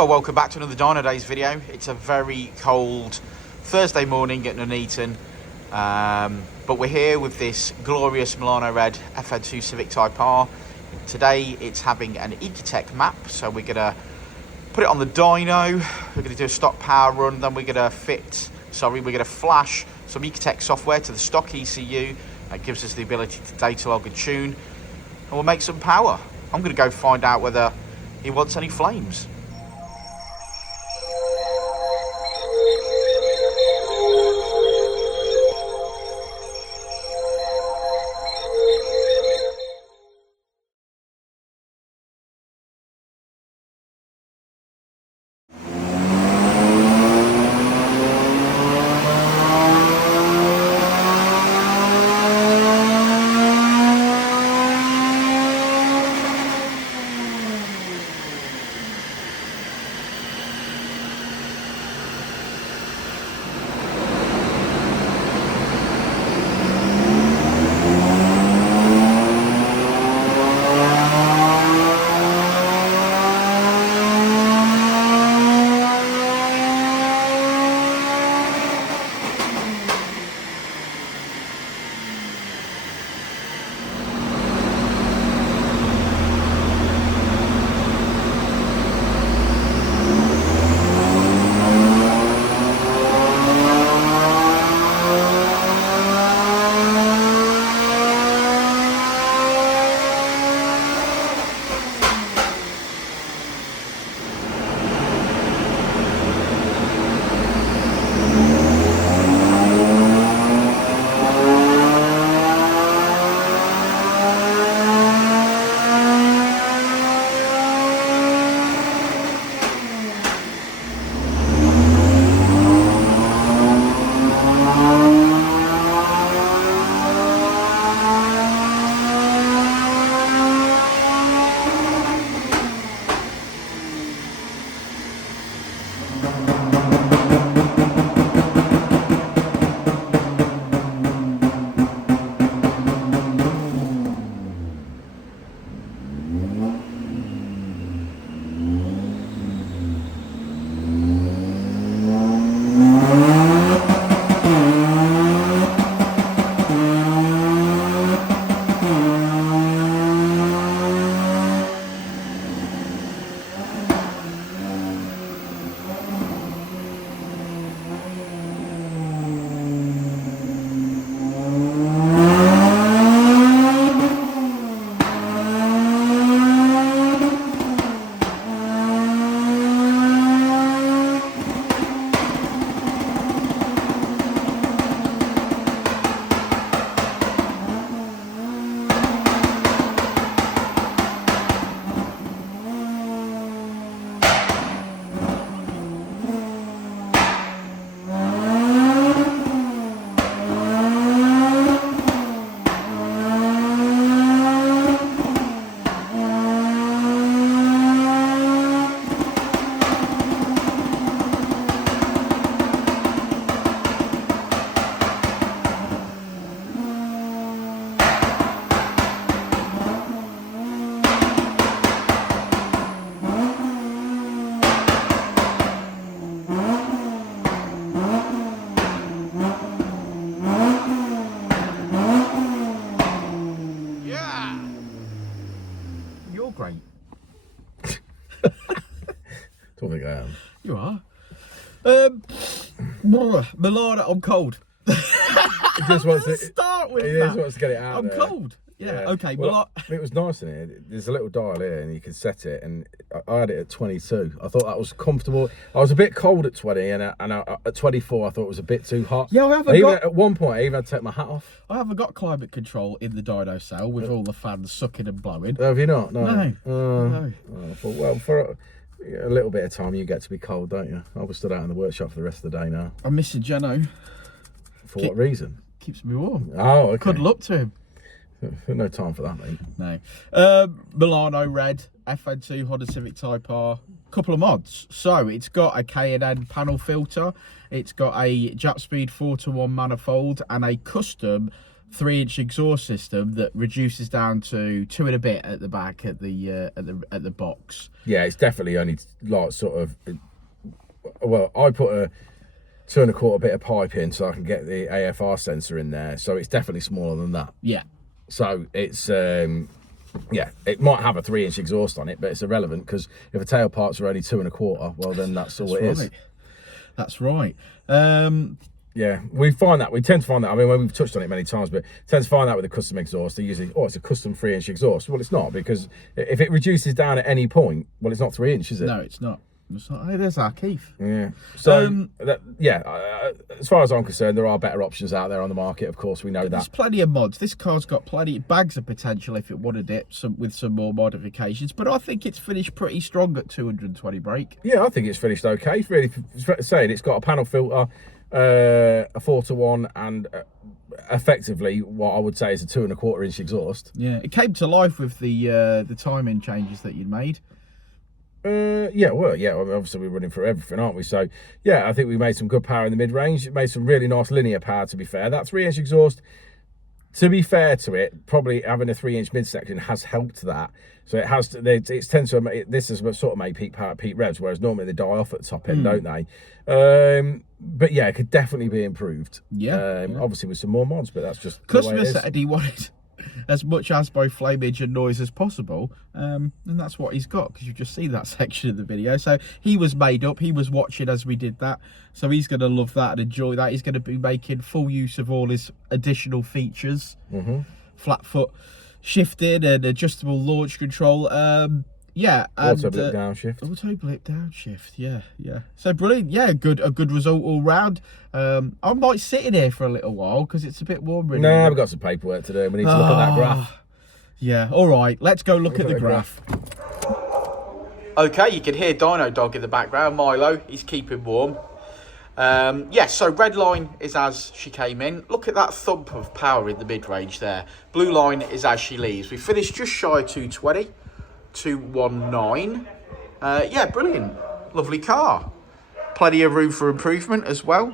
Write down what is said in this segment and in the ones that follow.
Well, welcome back to another Dynodaze video. It's a very cold Thursday morning at Nuneaton, but we're here with this glorious Milano Red FN2 Civic TypeR. Today it's having an ecutek map, so we're going to put it on the dyno, we're going to do a stock power run, then we're going to flash some ecutek software to the stock ECU. That gives us the ability to data log and tune, and we'll make some power. I'm going to go find out whether he wants any flames. Don't think I am. You are. Milano, I'm cold. He just wants to start with he that. just wants to get it out. I'm there. cold. Yeah. Okay. Well, it was nice in here. There's a little dial here, and you can set it. And I had it at 22. I thought that was comfortable. I was a bit cold at 20, and at 24, I thought it was a bit too hot. Yeah, at one point, I even had to take my hat off. I haven't got climate control in the dyno cell with all the fans sucking and blowing. Have you not? No. No. No. Oh, well, for a little bit of time, you get to be cold, don't you? I was stood out in the workshop for the rest of the day now. I'm missing Jeno. For what reason? Keeps me warm. Oh, okay. Cuddle up to him. No time for that, mate. No. Milano Red, FN2 Honda Civic TypeR, couple of mods. So it's got a K&N panel filter, it's got a Japspeed 4:1 manifold, and a custom 3-inch exhaust system that reduces down to 2 and a bit at the back at the box. Yeah, it's definitely only like sort of. Well, I put a 2 1/4 bit of pipe in so I can get the AFR sensor in there. So it's definitely smaller than that. Yeah. So it's yeah, it might have a 3-inch exhaust on it, but it's irrelevant because if the tail parts are only 2 1/4, well then that's all it is. That's right. Yeah, we tend to find that. I mean, when we've touched on it many times, but tend to find that with a custom exhaust, they usually, it's a custom 3-inch exhaust. Well, it's not, because if it reduces down at any point, well, it's not 3 inch, is it? No, it's not. It's not. Hey, there's our Keith. Yeah. So, as far as I'm concerned, there are better options out there on the market. Of course, we know that. There's plenty of mods. This car's got plenty bags of potential if it wanted it, with some more modifications. But I think it's finished pretty strong at 220 brake. Yeah, I think it's finished okay. Really, saying it's got a panel filter, a 4-to-1, and effectively what I would say is a 2 1/4-inch exhaust. Yeah, it came to life with the timing changes that you'd made. Yeah, well, yeah, obviously we're running through everything, aren't we? So, yeah, I think we made some good power in the mid-range. It made some really nice linear power, to be fair. That 3-inch exhaust, to be fair to it, probably having a 3-inch midsection has helped that. So it has, it tends to, this has sort of made peak power, peak revs, whereas normally they die off at the top end, don't they? But yeah, it could definitely be improved. Yeah, obviously with some more mods, but that's just customer said he wanted as much as both flamage and noise as possible, and that's what he's got, because you just see that section of the video. So he was made up, he was watching as we did that, so he's going to love that and enjoy that. He's going to be making full use of all his additional features, flat foot shifting and adjustable launch control. Yeah, and auto blip downshift. Auto blip downshift, yeah. So brilliant, yeah, a good result all round. I might sit in here for a little while because it's a bit warmer. No, we've got some paperwork to do. We need to look at that graph. Yeah, all right, let's go look at the graph. Okay, you can hear Dino Dog in the background. Milo, he's keeping warm. Yes, so red line is as she came in. Look at that thump of power in the mid-range there. Blue line is as she leaves. We finished just shy of 220. 219. Yeah, brilliant, lovely car. Plenty of room for improvement as well.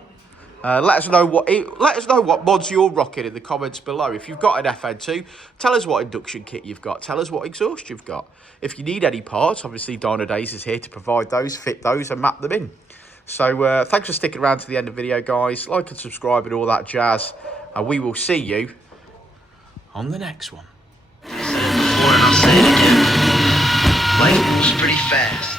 Let us know what mods you're rocking in the comments below. If you've got an FN2, tell us what induction kit you've got. Tell us what exhaust you've got. If you need any parts, obviously Dynodaze is here to provide those, fit those, and map them in. So thanks for sticking around to the end of the video, guys. Like and subscribe and all that jazz, and we will see you on the next one. I'll say it again. Life moves pretty fast.